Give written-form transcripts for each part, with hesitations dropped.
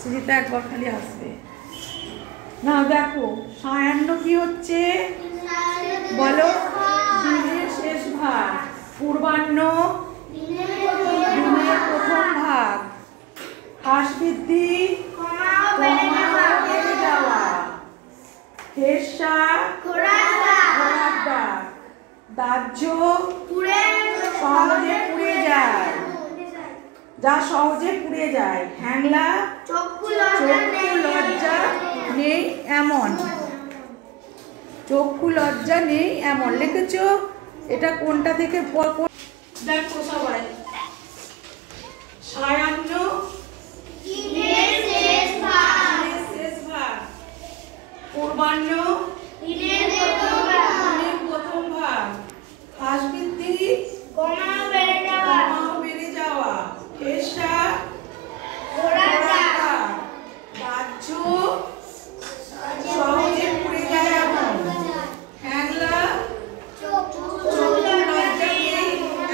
সুজিতা একবার খালি আসবে না। দেখো সায়াহ্ন কি হচ্ছে বলো? দিনের শেষ ভাগ। পূর্বাহ্ন দিনের প্রথম ভাগ। হ্রাস বৃদ্ধি বেড়ে যাওয়া। হেরসা ঘোড়ার ডাক। দাহ্য সহজে পুড়ে যায়, যা সহজে পুড়ে যায়। হ্যাংলা চক্ষু লজ্জা নেই এমন। চক্ষু লজ্জা নেই এমন লিখেছো। এটা কোনটা থেকে দেখো সবাই? সায়াহ্ন দিনের শেষ ভাগ। পূর্বাহ্ন দিনের প্রথম ভাগ। হ্রাস বৃদ্ধি বেড়ে যাওয়া। হেরসা ঘোড়ার ডাক। দাহ্য সহজে পুড়ে যায় এমন। হ্যাংলা চক্ষু লজ্জা নেই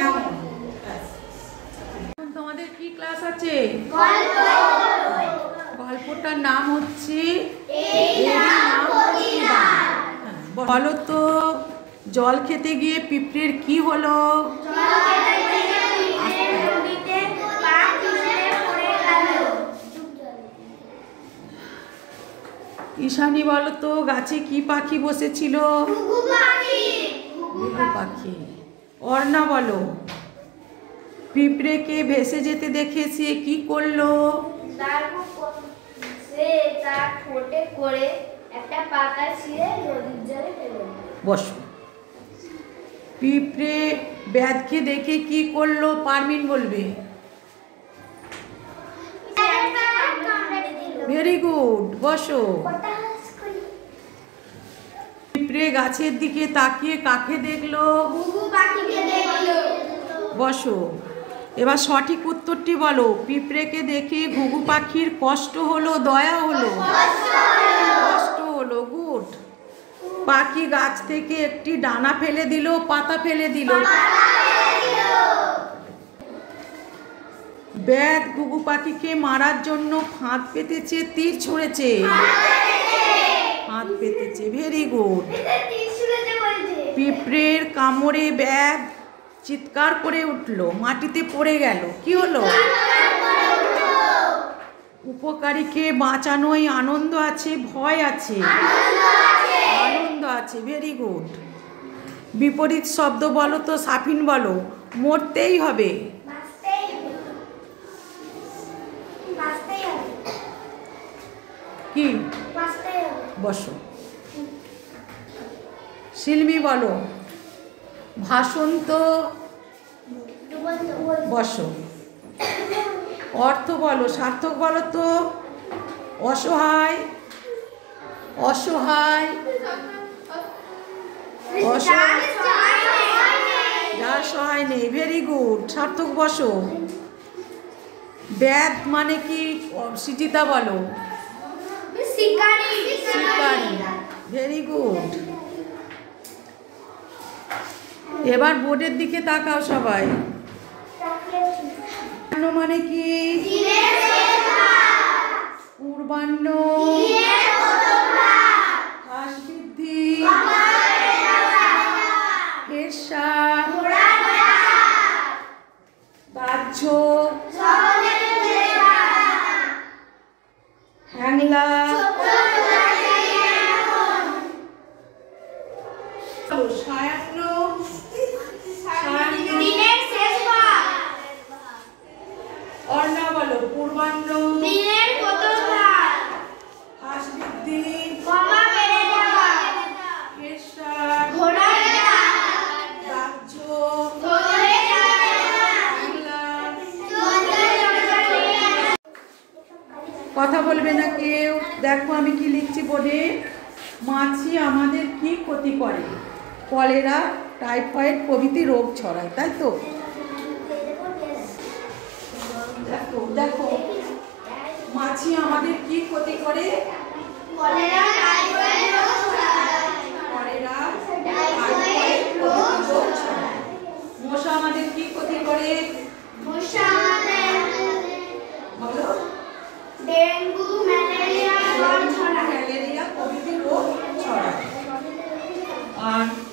এমন। তোমাদের কি ক্লাস আছে? গল্পটার নাম হচ্ছে বলো তো, জল খেতে গিয়ে পিঁপড়ের কি হলো? ঈশানী বলো তো, গাছে কি পাখি বসেছিল? ঘুঘু পাখি। অর্ণা বলো, পিঁপড়েকে ভেসে যেতে দেখে সে কি করলো? তার ঠোঁটে করে একটা পাতা ছিঁড়ে নদীর জলে ফেলে। বসো। পিঁপড়ে ব্যাধকে দেখে কি করলো? পারমিন বলবে। ভেরি গুড, বসো। পিঁপড়ে গাছের দিকে তাকিয়ে কাকে দেখলো? ঘুঘু পাখিকে দেখলো। বসো। এবার সঠিক উত্তরটি বলো। পিঁপড়েকে দেখে ঘুঘু পাখির কষ্ট হলো, দয়া হলো? কষ্ট হলো। গুড। পাখি গাছ থেকে একটি ডানা ফেলে দিল, পাতা ফেলে দিল? ব্যাধ ঘুঘু পাখিকে মারার জন্য ফাঁদ পেতেছে, তীর ছুঁড়েছে? ফাঁদ পেতেছে। Very good. পিঁপড়ের কামড়ে ব্যাধ চিৎকার করে উঠলো, মাটিতে পড়ে গেল, কি হলো? উপকারীকে বাঁচানোয় আনন্দ আছে, ভয় আছে? আনন্দ আছে। Very good. বিপরীত শব্দ বলো তো, সাফিন বলো। মরতেই হবে। কি? বসো। শিল্মী বলো, ভাসন্ত। বসো। অর্থ বলো, সার্থক বলো তো। অসহায়। অসহায় যার সহায় নেই। ভেরি গুড, সার্থক। বসো। ব্যাধ মানে কি? সুজিতা বলো। শিকারী। Very good. এবার বোর্ডের দিকে তাকাও সবাই। মানে কি? পূর্বাহ্ন হ্রাস বৃদ্ধি। হেরসা দাহ্য হ্যাংলা সায়াহ্ন দিনের শেষ ভাগ। অর্ণা বলো, পূর্বাহ্ন দিনের প্রথম ভাগ। হ্রাস বৃদ্ধি বেড়ে যাওয়া। হেরসা ঘোড়ার ডাক। দাহ্য কথা বলবে না কেউ। দেখো আমি কি লিখছি বোর্ডে। মাছি আমাদের কি ক্ষতি করে? কলেরা, টাইফয়েড প্রভৃতি রোগ ছড়ায়, তাই তো? দেখো দেখো, মাছি আমাদের কি ক্ষতি করে? কলেরা, টাইফয়েড রোগ ছড়ায়। কলেরা, টাইফয়েড প্রভৃতি আর